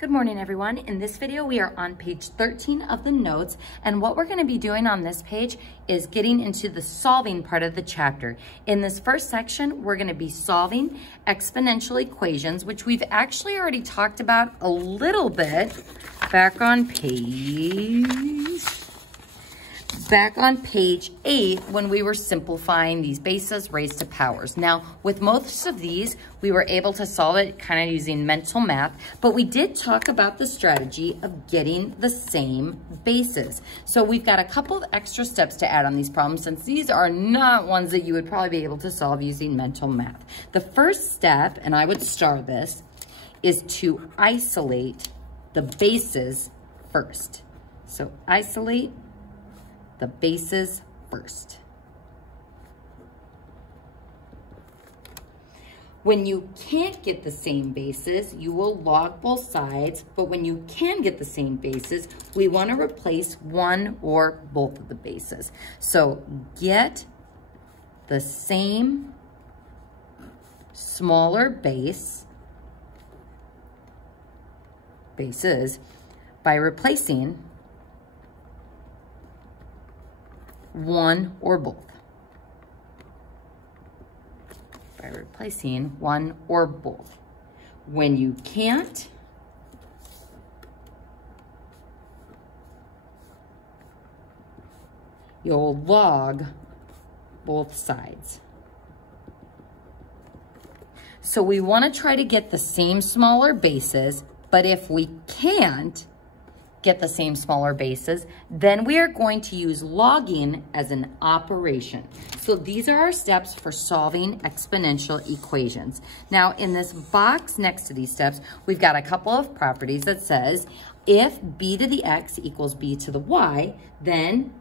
Good morning, everyone. In this video, we are on page 13 of the notes, and what we're going to be doing on this page is getting into the solving part of the chapter. In this first section, we're going to be solving exponential equations, which we've actually already talked about a little bit back on page 8 when we were simplifying these bases raised to powers. Now, with most of these, we were able to solve it kind of using mental math, but we did talk about the strategy of getting the same bases. So we've got a couple of extra steps to add on these problems since these are not ones that you would probably be able to solve using mental math. The first step, and I would star this, is to isolate the bases first. So isolate the bases first. When you can't get the same bases, you will log both sides, but when you can get the same bases, we want to replace one or both of the bases. So get the same smaller bases by replacing one or both. By replacing one or both. When you can't, you'll log both sides. So we want to try to get the same smaller bases, but if we can't get the same smaller bases, then we are going to use logging as an operation. So these are our steps for solving exponential equations. Now in this box next to these steps, we've got a couple of properties that says if b to the x equals b to the y, then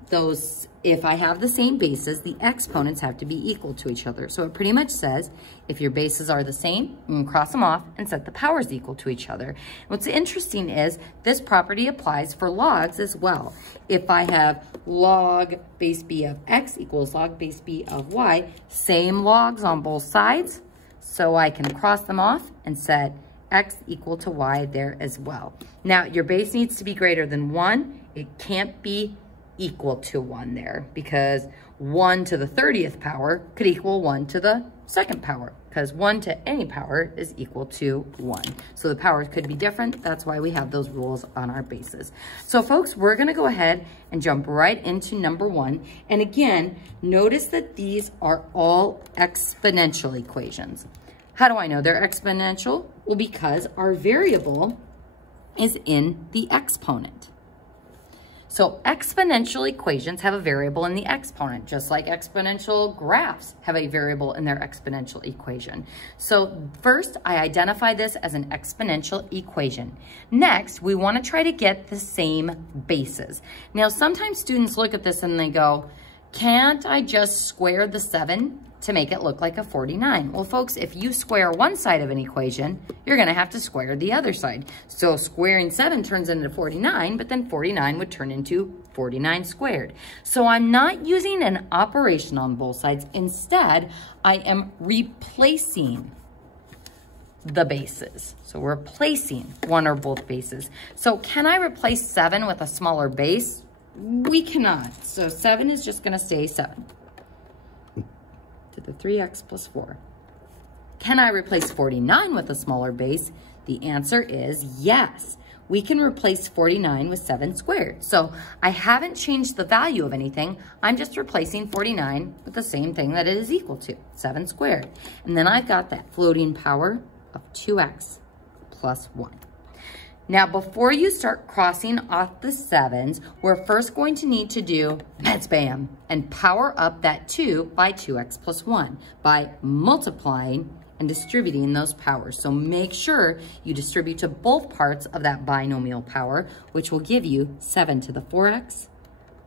if I have the same bases, the exponents have to be equal to each other. So it pretty much says if your bases are the same, you can cross them off and set the powers equal to each other. What's interesting is this property applies for logs as well. If I have log base b of x equals log base b of y, same logs on both sides, so I can cross them off and set x equal to y there as well. Now, your base needs to be greater than 1. It can't be equal to 1 there because 1 to the 30th power could equal 1 to the second power because 1 to any power is equal to 1. So the powers could be different. That's why we have those rules on our bases. So folks, we're going to go ahead and jump right into number 1. And again, notice that these are all exponential equations. How do I know they're exponential? Well, because our variable is in the exponent. So exponential equations have a variable in the exponent, just like exponential graphs have a variable in their exponential equation. So first, I identify this as an exponential equation. Next, we want to try to get the same bases. Now, sometimes students look at this and they go, can't I just square the 7 to make it look like a 49? Well, folks, if you square one side of an equation, you're going to have to square the other side. So squaring 7 turns into 49, but then 49 would turn into 49 squared. So I'm not using an operation on both sides. Instead, I am replacing the bases. So we're replacing one or both bases. So can I replace 7 with a smaller base? We cannot. So 7 is just going to stay 7. To the 3x plus 4. Can I replace 49 with a smaller base? The answer is yes. We can replace 49 with 7 squared. So I haven't changed the value of anything. I'm just replacing 49 with the same thing that it is equal to, 7 squared. And then I've got that floating power of 2x plus 1. Now, before you start crossing off the 7s, we're first going to need to do bam and power up that 2 by 2x plus 1 by multiplying and distributing those powers. So make sure you distribute to both parts of that binomial power, which will give you 7 to the 4x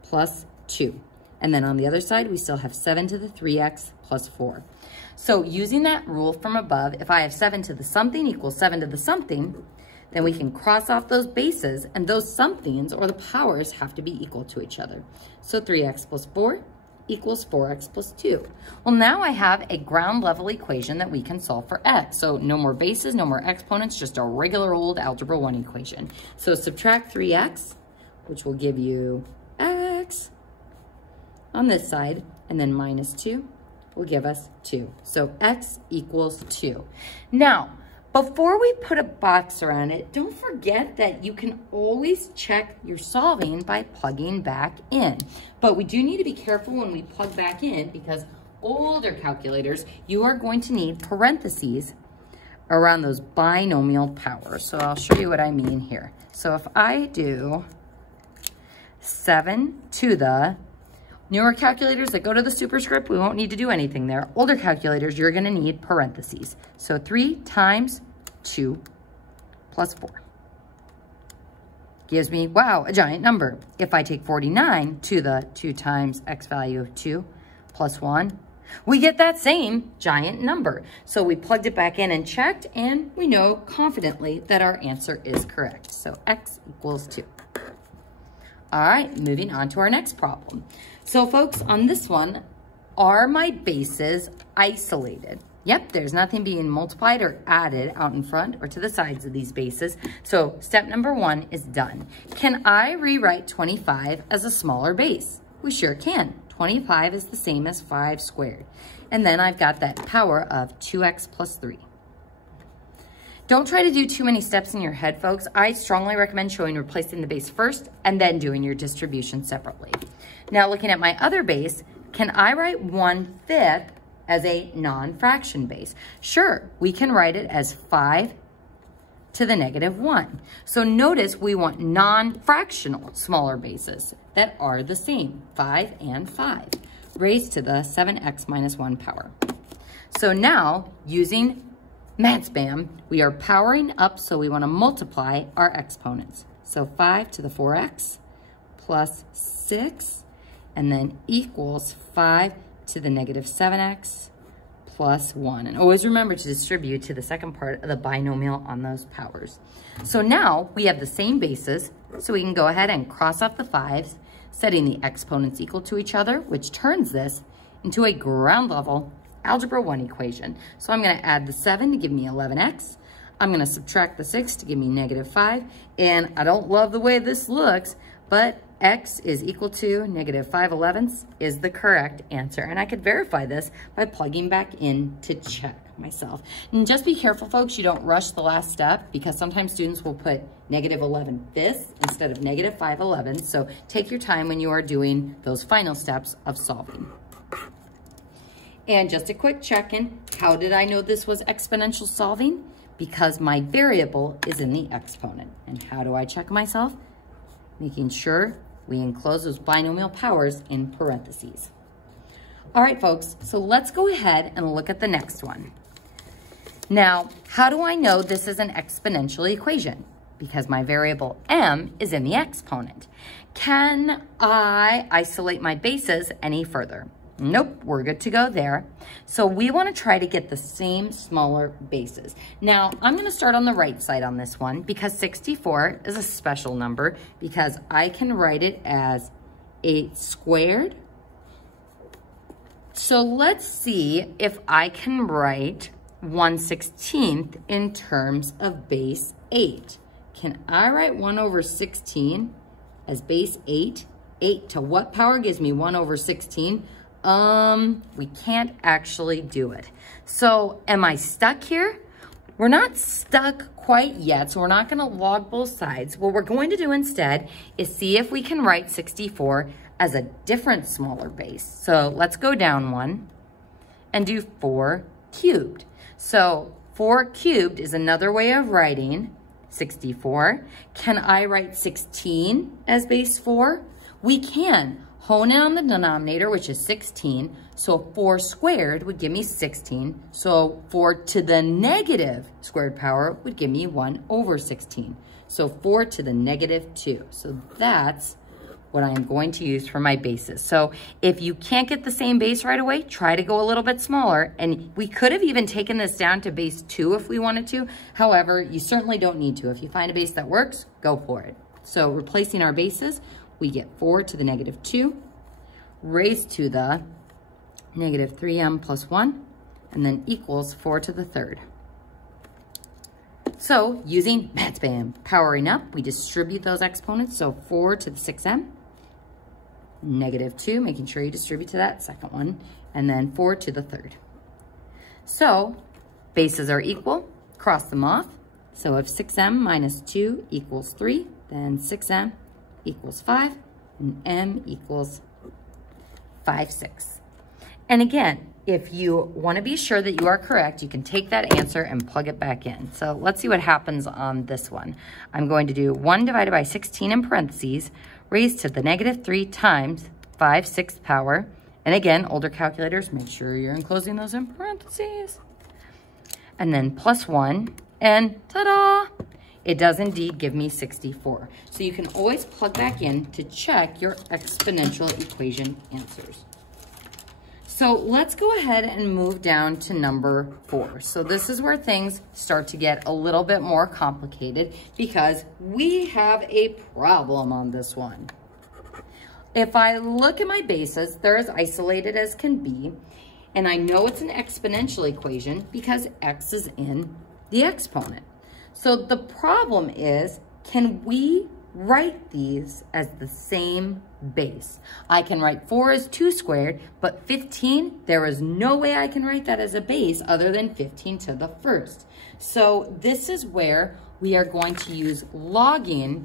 plus 2. And then on the other side, we still have 7 to the 3x plus 4. So using that rule from above, if I have 7 to the something equals 7 to the something, then we can cross off those bases, and those somethings or the powers have to be equal to each other. So 3x plus 4 equals 4x plus 2. Well, now I have a ground level equation that we can solve for x. So no more bases, no more exponents, just a regular old algebra 1 equation. So subtract 3x, which will give you x on this side, and then minus 2 will give us 2. So x equals 2. Now, before we put a box around it, don't forget that you can always check your solving by plugging back in. But we do need to be careful when we plug back in, because older calculators, you are going to need parentheses around those binomial powers. So I'll show you what I mean here. So if I do 7 to the, newer calculators that go to the superscript, we won't need to do anything there. Older calculators, you're gonna need parentheses. So 3 times 2 plus 4 gives me, wow, a giant number. If I take 49 to the 2 times x value of 2 plus 1, we get that same giant number. So we plugged it back in and checked, and we know confidently that our answer is correct. So x equals 2. All right, moving on to our next problem. So folks, on this one, are my bases isolated? Yep, there's nothing being multiplied or added out in front or to the sides of these bases. So step number 1 is done. Can I rewrite 25 as a smaller base? We sure can. 25 is the same as 5 squared. And then I've got that power of 2x plus 3. Don't try to do too many steps in your head, folks. I strongly recommend replacing the base first and then doing your distribution separately. Now, looking at my other base, can I write 1/5 as a non-fraction base? Sure, we can write it as 5 to the negative 1. So notice we want non-fractional smaller bases that are the same, 5 and 5, raised to the 7x minus 1 power. So now, using Math Spam, we are powering up, so we want to multiply our exponents. So 5 to the 4x plus 6, and then equals 5 to the negative 7x plus 1. And always remember to distribute to the second part of the binomial on those powers. So now we have the same bases, so we can go ahead and cross off the 5s, setting the exponents equal to each other, which turns this into a ground level algebra 1 equation. So I'm going to add the 7 to give me 11x. I'm going to subtract the 6 to give me negative 5. And I don't love the way this looks, but x is equal to negative 5/11 is the correct answer. And I could verify this by plugging back in to check myself. And just be careful, folks, you don't rush the last step, because sometimes students will put negative 11/5 instead of negative 5/11. So take your time when you are doing those final steps of solving. And just a quick check-in, how did I know this was exponential solving? Because my variable is in the exponent. And how do I check myself? Making sure we enclose those binomial powers in parentheses. All right, folks, so let's go ahead and look at the next one. Now, how do I know this is an exponential equation? Because my variable m is in the exponent. Can I isolate my bases any further? Nope, we're good to go there. So we want to try to get the same smaller bases. Now, I'm going to start on the right side on this one, because 64 is a special number, because I can write it as 8 squared. So let's see if I can write 1/16 in terms of base 8. Can I write 1/16 as base 8? 8 to what power gives me 1/16? We can't actually do it. So am I stuck here? We're not stuck quite yet, so we're not going to log both sides. What we're going to do instead is see if we can write 64 as a different smaller base. So let's go down one and do 4 cubed. So 4 cubed is another way of writing 64. Can I write 16 as base 4? We can. Hone in on the denominator, which is 16. So 4 squared would give me 16. So 4 to the negative squared power would give me 1/16. So 4 to the negative 2. So that's what I'm going to use for my bases. So if you can't get the same base right away, try to go a little bit smaller. And we could have even taken this down to base 2 if we wanted to. However, you certainly don't need to. If you find a base that works, go for it. So replacing our bases, we get 4 to the negative 2 raised to the negative 3m plus 1, and then equals 4 to the third. So using math spam, powering up, we distribute those exponents. So 4 to the 6m, negative 2, making sure you distribute to that second one, and then 4 to the third. So bases are equal, cross them off. So if 6m minus 2 equals 3, then 6m equals 5, and m equals 5, 6. And again, if you want to be sure that you are correct, you can take that answer and plug it back in. So let's see what happens on this one. I'm going to do 1 divided by 16 in parentheses, raised to the negative 3 times 5 6th power. And again, older calculators, make sure you're enclosing those in parentheses. And then plus 1, and ta-da! It does indeed give me 64. So you can always plug back in to check your exponential equation answers. So let's go ahead and move down to number 4. So this is where things start to get a little bit more complicated because we have a problem on this one. If I look at my bases, they're as isolated as can be, and I know it's an exponential equation because x is in the exponent. So the problem is, can we write these as the same base? I can write 4 as 2 squared, but 15, there is no way I can write that as a base other than 15 to the first. So this is where we are going to use logging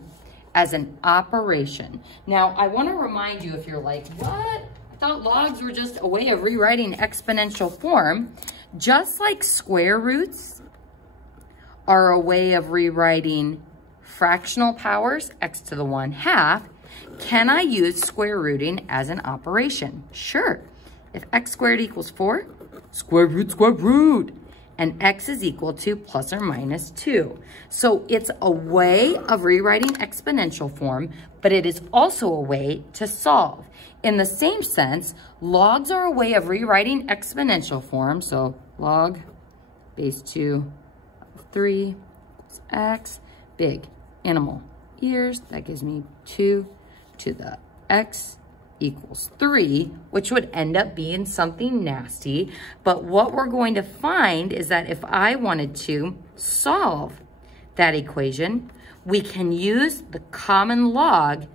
as an operation. Now, I want to remind you, if you're like, what? I thought logs were just a way of rewriting exponential form. Just like square roots are a way of rewriting fractional powers, x to the 1/2, can I use square rooting as an operation? Sure. If x squared equals 4, square root, and x is equal to plus or minus 2. So it's a way of rewriting exponential form, but it is also a way to solve. In the same sense, logs are a way of rewriting exponential form. So log base 2 of 3 is x, big animal ears, that gives me 2 to the x equals 3, which would end up being something nasty. But what we're going to find is that if I wanted to solve that equation, we can use the common log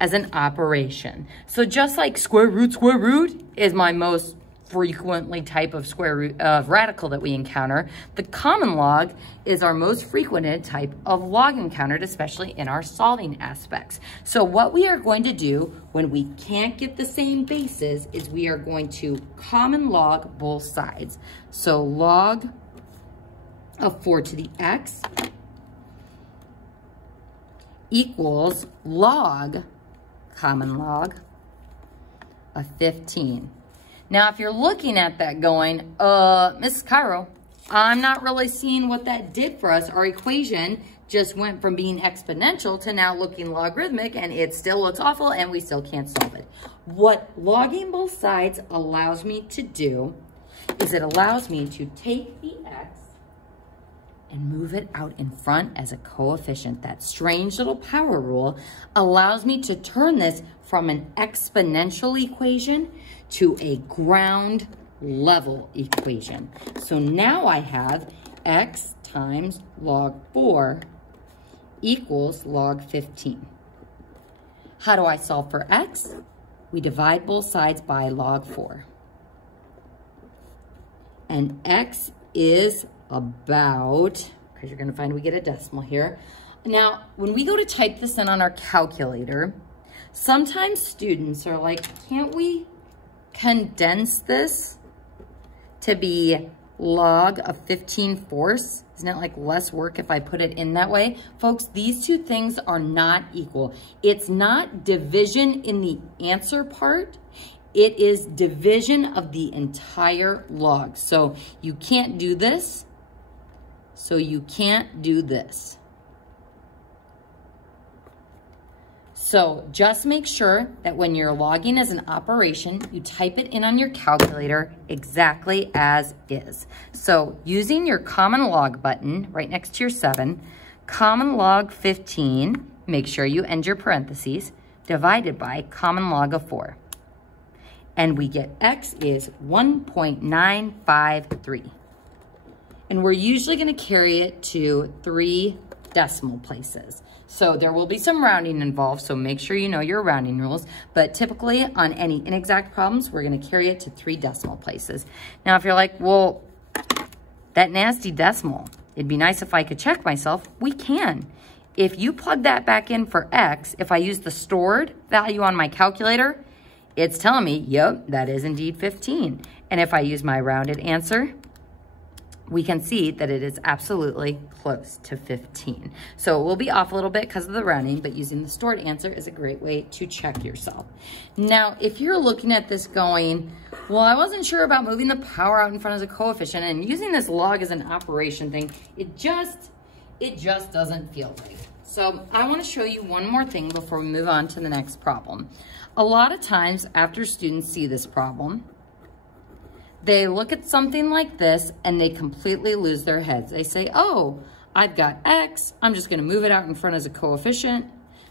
as an operation. So just like square root is my most frequently type of square root radical that we encounter, the common log is our most frequented type of log encountered, especially in our solving aspects. So what we are going to do when we can't get the same bases is we are going to common log both sides. So log of 4 to the x equals log, common log, of 15. Now, if you're looking at that going, Mrs. Cairo, I'm not really seeing what that did for us. Our equation just went from being exponential to now looking logarithmic, and it still looks awful, and we still can't solve it. What logging both sides allows me to do is it allows me to take the x and move it out in front as a coefficient. That strange little power rule allows me to turn this from an exponential equation to a ground level equation. So now I have x times log 4 equals log 15. How do I solve for x? We divide both sides by log 4. And x is about, because you're going to find we get a decimal here. Now, when we go to type this in on our calculator, sometimes students are like, can't we condense this to be log of 15/4? Isn't it like less work if I put it in that way? Folks, these two things are not equal. It's not division in the answer part. It is division of the entire log. So you can't do this. So you can't do this. So just make sure that when you're logging as an operation, you type it in on your calculator exactly as is. So using your common log button right next to your 7, common log 15, make sure you end your parentheses, divided by common log of 4. and we get x is 1.953. And we're usually going to carry it to 3 decimal places. So there will be some rounding involved, so make sure you know your rounding rules. But typically on any inexact problems, we're going to carry it to 3 decimal places. Now, if you're like, well, that nasty decimal, it'd be nice if I could check myself. We can. If you plug that back in for x, if I use the stored value on my calculator, it's telling me, yep, that is indeed 15. And if I use my rounded answer, we can see that it is absolutely close to 15. So we'll be off a little bit because of the rounding, but using the stored answer is a great way to check yourself. Now, if you're looking at this going, well, I wasn't sure about moving the power out in front as a coefficient and using this log as an operation thing, it just doesn't feel right. So I want to show you one more thing before we move on to the next problem. A lot of times after students see this problem, they look at something like this and they completely lose their heads. They say, oh, I've got x, I'm just going to move it out in front as a coefficient.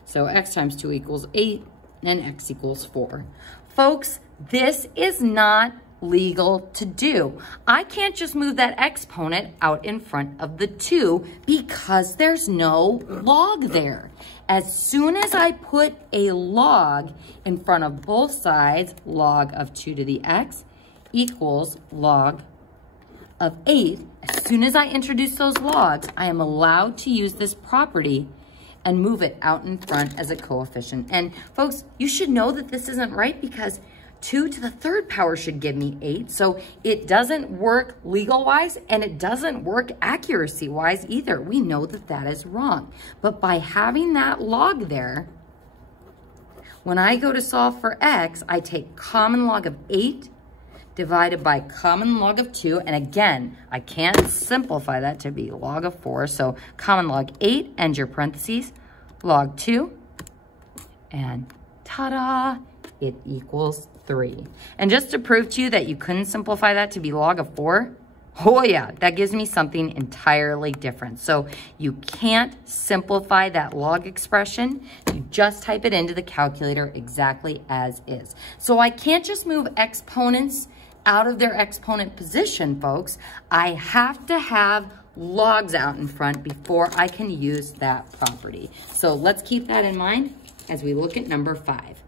So x times 2 equals 8 and x equals 4. Folks, this is not legal to do. I can't just move that exponent out in front of the 2 because there's no log there. As soon as I put a log in front of both sides, log of 2 to the x equals log of 8. As soon as I introduce those logs, I am allowed to use this property and move it out in front as a coefficient. And folks, you should know that this isn't right because 2 to the 3rd power should give me 8. So it doesn't work legal-wise and it doesn't work accuracy-wise either. We know that that is wrong. But by having that log there, when I go to solve for x, I take common log of 8 divided by common log of 2. And again, I can't simplify that to be log of 4. So common log 8, end your parentheses, log 2, and ta-da, it equals 3. And just to prove to you that you couldn't simplify that to be log of 4, oh yeah, that gives me something entirely different. So you can't simplify that log expression. You just type it into the calculator exactly as is. So I can't just move exponents out of their exponent position, folks. I have to have logs out in front before I can use that property. So let's keep that in mind as we look at number 5.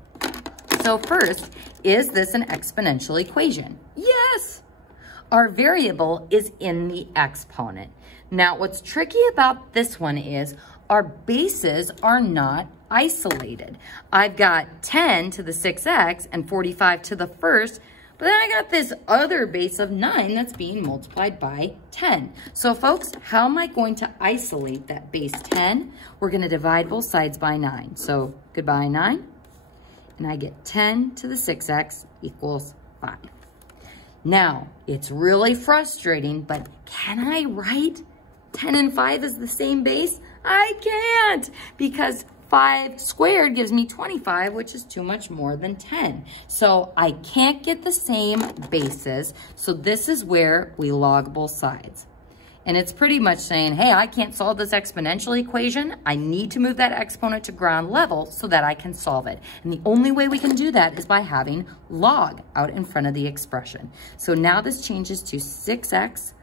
So first, is this an exponential equation? Yes! Our variable is in the exponent. Now, what's tricky about this one is our bases are not isolated. I've got 10 to the 6x and 45 to the 1st, but then I got this other base of 9 that's being multiplied by 10. So folks, how am I going to isolate that base 10? We're going to divide both sides by 9. So goodbye 9. And I get 10 to the 6x equals 5. Now, it's really frustrating, but can I write 10 and 5 as the same base? I can't, because 5 squared gives me 25, which is too much more than 10. So I can't get the same bases. So this is where we log both sides. And it's pretty much saying, hey, I can't solve this exponential equation. I need to move that exponent to ground level so that I can solve it. And the only way we can do that is by having log out in front of the expression. So now this changes to 6x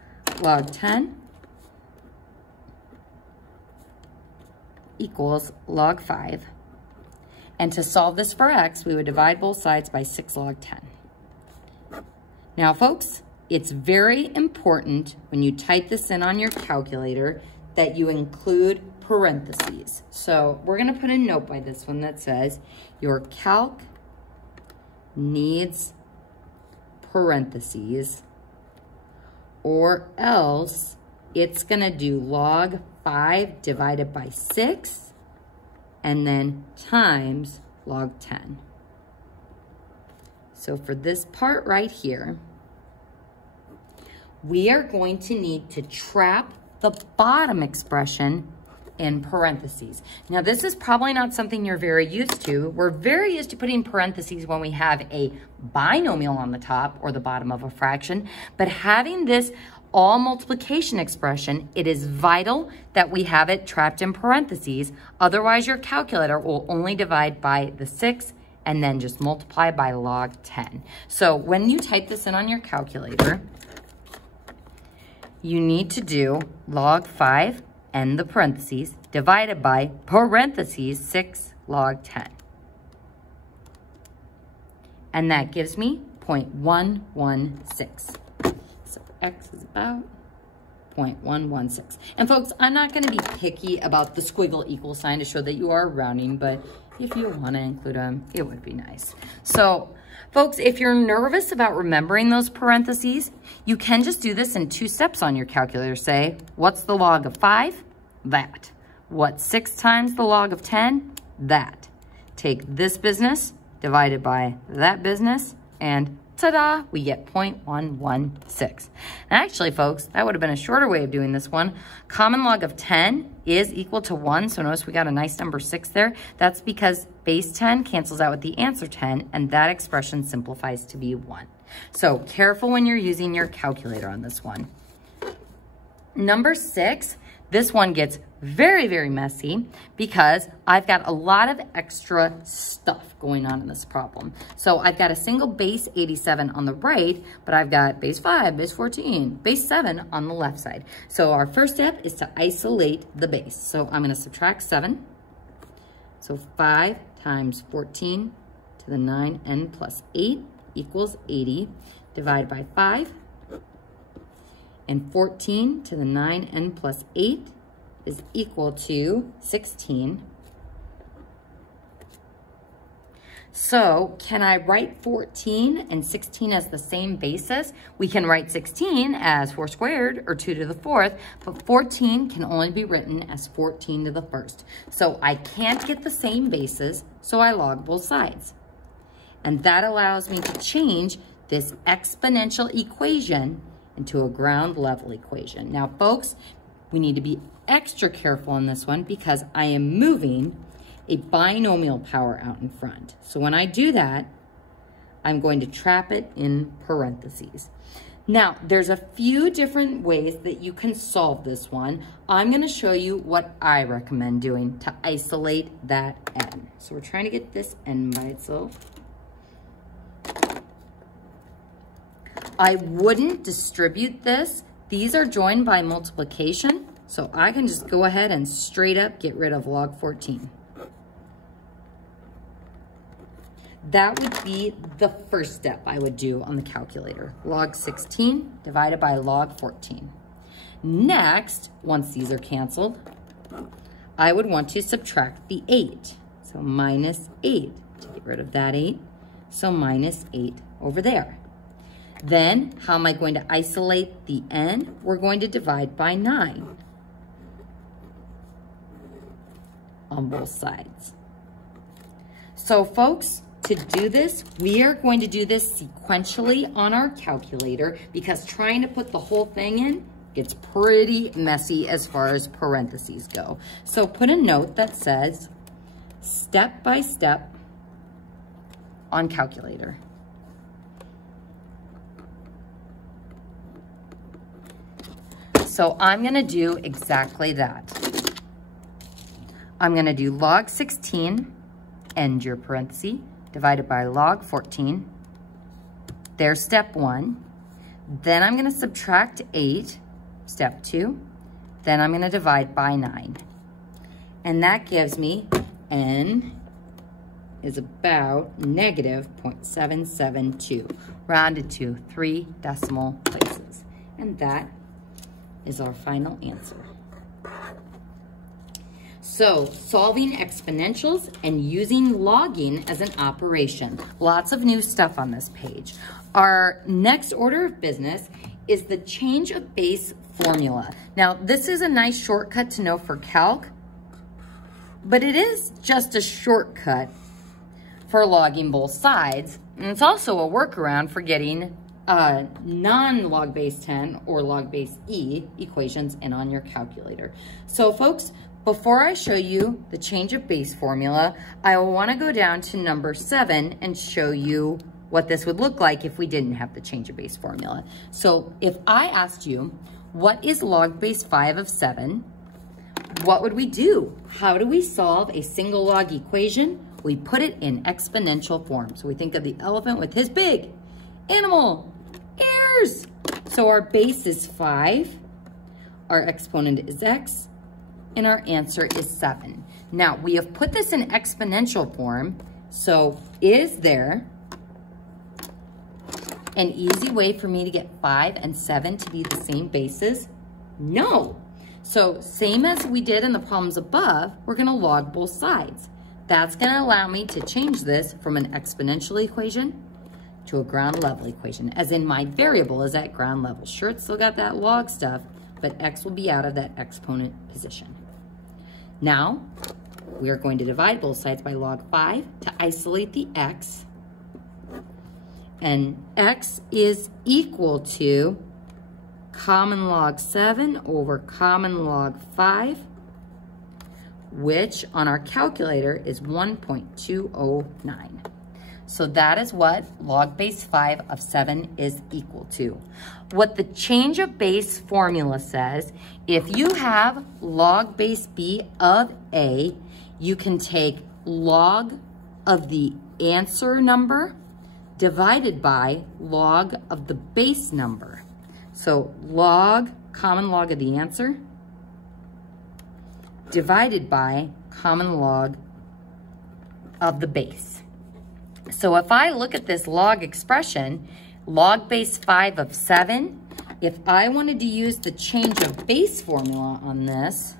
log 10 equals log 5. And to solve this for x, we would divide both sides by 6 log 10. Now, folks, it's very important when you type this in on your calculator that you include parentheses. So we're going to put a note by this one that says your calc needs parentheses, or else it's going to do log 5 divided by 6 and then times log 10. So for this part right here, we are going to need to trap the bottom expression in parentheses. Now, this is probably not something you're very used to. We're very used to putting parentheses when we have a binomial on the top or the bottom of a fraction, but having this all multiplication expression, it is vital that we have it trapped in parentheses. Otherwise, your calculator will only divide by the 6 and then just multiply by log 10. So when you type this in on your calculator, you need to do log 5 and the parentheses divided by parentheses 6 log 10. And that gives me 0.116. So x is about 0.116. And folks, I'm not going to be picky about the squiggle equal sign to show that you are rounding, but if you want to include them, it would be nice. So folks, if you're nervous about remembering those parentheses, you can just do this in 2 steps on your calculator. Say, what's the log of 5? That. What's 6 times the log of 10? That. Take this business divided by that business, and ta-da, we get 0.116. And actually, folks, that would have been a shorter way of doing this one. Common log of 10 is equal to 1, so notice we got a nice number 6 there. That's because base 10 cancels out with the answer 10, and that expression simplifies to be 1. So careful when you're using your calculator on this one. Number 6, this one gets very, very messy because I've got a lot of extra stuff going on in this problem. So I've got a single base 87 on the right, but I've got base 5, base 14, base 7 on the left side. So our first step is to isolate the base. So I'm going to subtract 7. So 5 times 14 to the 9n plus 8 equals 80. Divide by 5. And 14 to the 9n plus 8 is equal to 16. So can I write 14 and 16 as the same basis? We can write 16 as 4 squared or 2 to the 4th, but 14 can only be written as 14 to the 1st. So I can't get the same bases, so I log both sides. And that allows me to change this exponential equation into a ground level equation. Now, folks, we need to be extra careful on this one because I am moving a binomial power out in front. So when I do that, I'm going to trap it in parentheses. Now, there's a few different ways that you can solve this one. I'm going to show you what I recommend doing to isolate that n. So we're trying to get this n by itself. I wouldn't distribute this. These are joined by multiplication, so I can just go ahead and straight up get rid of log 14. That would be the first step I would do on the calculator. Log 16 divided by log 14. Next, once these are canceled, I would want to subtract the 8. So minus 8 to get rid of that 8. So minus 8 over there. Then, how am I going to isolate the n? We're going to divide by 9 on both sides. So, folks, to do this, we are going to do this sequentially on our calculator because trying to put the whole thing in gets pretty messy as far as parentheses go. So, put a note that says, step by step on calculator. So I'm going to do exactly that. I'm going to do log 16, end your parenthesis, divided by log 14. There's step 1. Then I'm going to subtract 8, step 2. Then I'm going to divide by 9. And that gives me n is about negative 0.772, rounded to 3 decimal places. And that is our final answer. So, solving exponentials and using logging as an operation. Lots of new stuff on this page. Our next order of business is the change of base formula. Now, this is a nice shortcut to know for calc, but it is just a shortcut for logging both sides. And it's also a workaround for getting non-log base 10 or log base e equations in on your calculator. So folks, before I show you the change of base formula, I will want to go down to number 7 and show you what this would look like if we didn't have the change of base formula. So if I asked you, what is log base 5 of 7? What would we do? How do we solve a single log equation we put it in exponential form. So we think of the elephant with his big animal ears. So our base is 5, our exponent is x, and our answer is 7. Now, we have put this in exponential form, so is there an easy way for me to get 5 and 7 to be the same bases? No. So same as we did in the problems above, we're gonna log both sides. That's gonna allow me to change this from an exponential equation to a ground level equation, as in my variable is at ground level. Sure, it's still got that log stuff, but x will be out of that exponent position. Now, we are going to divide both sides by log 5 to isolate the x. And x is equal to common log 7 over common log 5, which on our calculator is 1.209. So that is what log base 5 of 7 is equal to. What the change of base formula says, if you have log base b of a, you can take log of the answer number divided by log of the base number. So log, common log of the answer, divided by common log of the base. So if I look at this log expression, log base 5 of 7, if I wanted to use the change of base formula on this,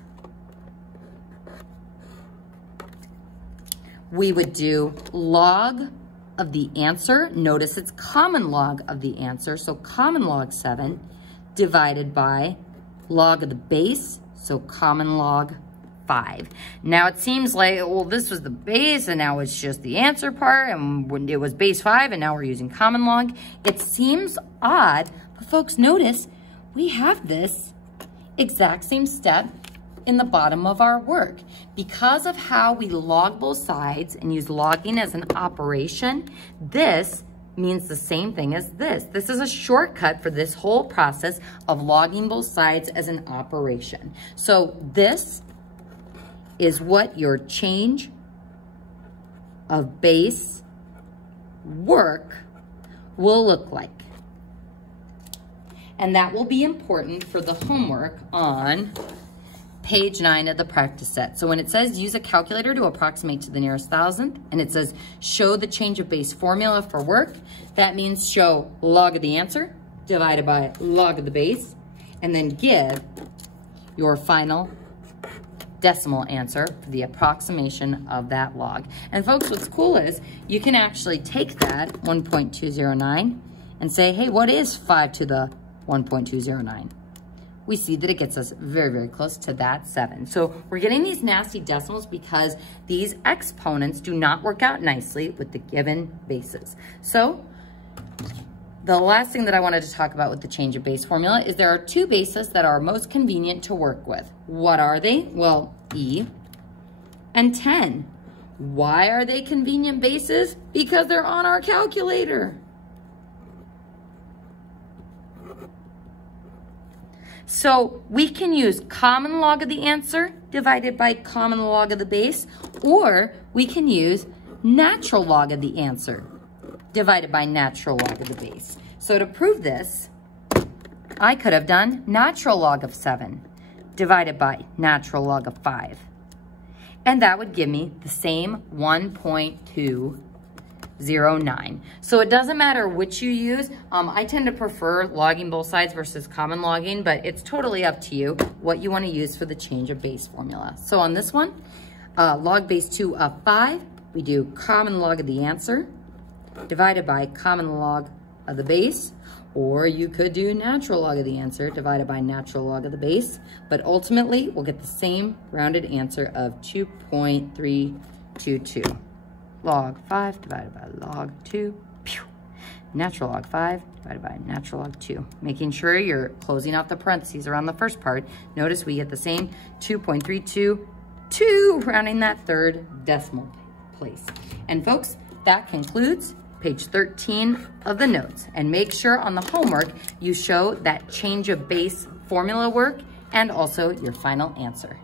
we would do log of the answer. Notice it's common log of the answer, so common log 7 divided by log of the base, so common log 5. Now it seems like, well, this was the base and now it's just the answer part, and when it was base 5 and now we're using common log. It seems odd, but folks, notice we have this exact same step in the bottom of our work. Because of how we log both sides and use logging as an operation, this means the same thing as this. This is a shortcut for this whole process of logging both sides as an operation. So this is what your change of base work will look like. And that will be important for the homework on page 9 of the practice set. So when it says use a calculator to approximate to the nearest thousandth, and it says show the change of base formula for work, that means show log of the answer divided by log of the base, and then give your final decimal answer for the approximation of that log. And folks, what's cool is you can actually take that 1.209 and say, hey, what is 5 to the 1.209? We see that it gets us very, very close to that 7. So we're getting these nasty decimals because these exponents do not work out nicely with the given bases. So the last thing that I wanted to talk about with the change of base formula is there are two bases that are most convenient to work with. What are they? Well, E and 10. Why are they convenient bases? Because they're on our calculator. So we can use common log of the answer divided by common log of the base, or we can use natural log of the answer divided by natural log of the base. So to prove this, I could have done natural log of 7 divided by natural log of 5. And that would give me the same 1.209. So it doesn't matter which you use. I tend to prefer logging both sides versus common logging, but it's totally up to you what you want to use for the change of base formula. So on this one, log base 2 of 5, we do common log of the answer divided by common log of the base, or you could do natural log of the answer divided by natural log of the base, but ultimately we'll get the same rounded answer of 2.322. Log 5 divided by log 2, natural log 5 divided by natural log 2. Making sure you're closing out the parentheses around the first part. Notice we get the same 2.322, rounding that third decimal place. And folks, that concludes page 13 of the notes. And make sure on the homework you show that change of base formula work and also your final answer.